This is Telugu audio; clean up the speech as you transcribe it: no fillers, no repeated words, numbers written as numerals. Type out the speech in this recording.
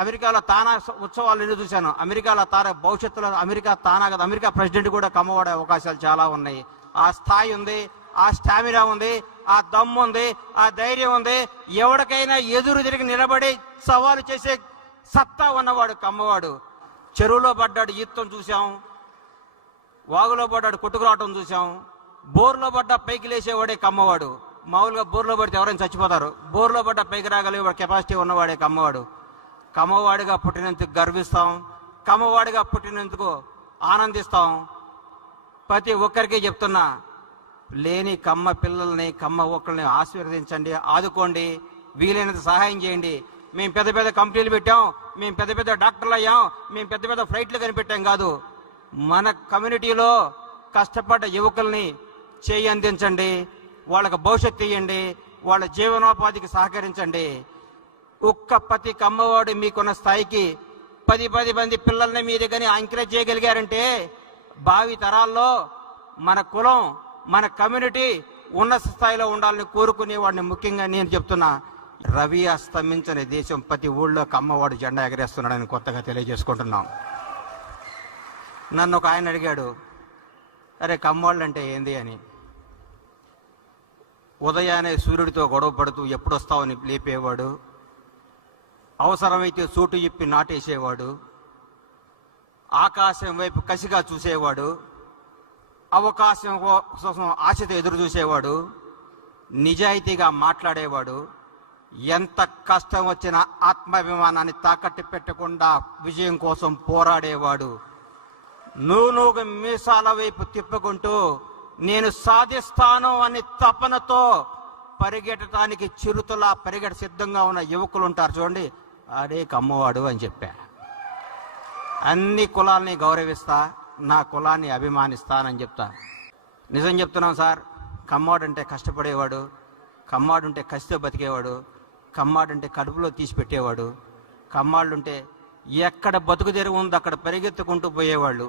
అమెరికాలో తానా ఉత్సవాలు నేను చూశాను. అమెరికాలో భవిష్యత్తులో అమెరికా ప్రెసిడెంట్ కూడా కమ్మవాడే అవకాశాలు చాలా ఉన్నాయి. ఆ స్థాయి ఉంది, ఆ స్టామినా ఉంది, ఆ దమ్ము ఉంది, ఆ ధైర్యం ఉంది. ఎవరికైనా ఎదురు తిరిగి నిలబడి సవాలు చేసే సత్తా ఉన్నవాడు కమ్మవాడు. చెరువులో పడ్డాడు ఈత్తం చూసాం, వాగులో పడ్డాడు కొట్టుకురావటం చూసాం, బోర్లో పడ్డా పైకి లేచేవాడే కమ్మవాడు. మామూలుగా బోర్లో పడితే ఎవరైనా చచ్చిపోతారు, బోర్లో పడ్డా పైకి రాగలిగే కెపాసిటీ ఉన్నవాడే కమ్మవాడు. కమ్మవాడిగా పుట్టినందుకు గర్విస్తాం, కమ్మవాడిగా పుట్టినందుకు ఆనందిస్తాం. ప్రతి ఒక్కరికి చెప్తున్నా, లేని కమ్మ పిల్లల్ని కమ్మ ఒక్కరిని ఆశీర్వదించండి, ఆదుకోండి, వీలైనంత సహాయం చేయండి. మేము పెద్ద పెద్ద కంపెనీలు పెట్టాం, మేము పెద్ద పెద్ద డాక్టర్లు అయ్యాం, మేము పెద్ద పెద్ద ఫ్లైట్లు కనిపెట్టాం కాదు. మన కమ్యూనిటీలో కష్టపడ్డ యువకుల్ని చేయి అందించండి, వాళ్ళకి భవిష్యత్తు ఇవ్వండి, వాళ్ళ జీవనోపాధికి సహకరించండి. ఒక్క ప్రతి కమ్మవాడు మీకున్న స్థాయికి 10 మంది పిల్లల్ని మీరు కానీ ఎంకరేజ్ చేయగలిగారంటే భావి తరాల్లో మన కులం, మన కమ్యూనిటీ ఉన్నత స్థాయిలో ఉండాలని కోరుకునే వాడిని ముఖ్యంగా నేను చెప్తున్నా. రవి అస్తమించని దేశం ప్రతి ఊళ్ళో కమ్మవాడు జెండా ఎగరేస్తున్నాడని కొత్తగా తెలియజేసుకుంటున్నాం. నన్ను ఒక ఆయన అడిగాడు, అరే కమ్మవాళ్ళు అంటే ఏంది అని. ఉదయాన్నే సూర్యుడితో గొడవ పడుతూ ఎప్పుడొస్తావని లేపేవాడు, అవసరమైతే సూటు ఇప్పి నాటేసేవాడు, ఆకాశం వైపు కసిగా చూసేవాడు, అవకాశం కోసం ఆశతో ఎదురు చూసేవాడు, నిజాయితీగా మాట్లాడేవాడు, ఎంత కష్టం వచ్చినా ఆత్మాభిమానాన్ని తాకట్టు పెట్టకుండా విజయం కోసం పోరాడేవాడు. నూనూగు మీసాల వైపు తిప్పుకుంటూ నేను సాధిస్తాను అని తపనతో పరిగెట్టడానికి చిరుతలా పరిగెట సిద్ధంగా ఉన్న యువకులు ఉంటారు చూడండి, అదే కమ్మవాడు అని చెప్పా. అన్ని కులాల్ని గౌరవిస్తా, నా కులాన్ని అభిమానిస్తానని చెప్తా. నిజం చెప్తున్నాం సార్, కమ్మవాడు అంటే కష్టపడేవాడు, కమ్మాడు ఉంటే కసితో బతికేవాడు, కమ్మాడు అంటే కడుపులో తీసి పెట్టేవాడు, కమ్మాళ్ళు ఉంటే ఎక్కడ బతుకు తెరువు ఉందో అక్కడ పరిగెత్తుకుంటూ పోయేవాళ్ళు.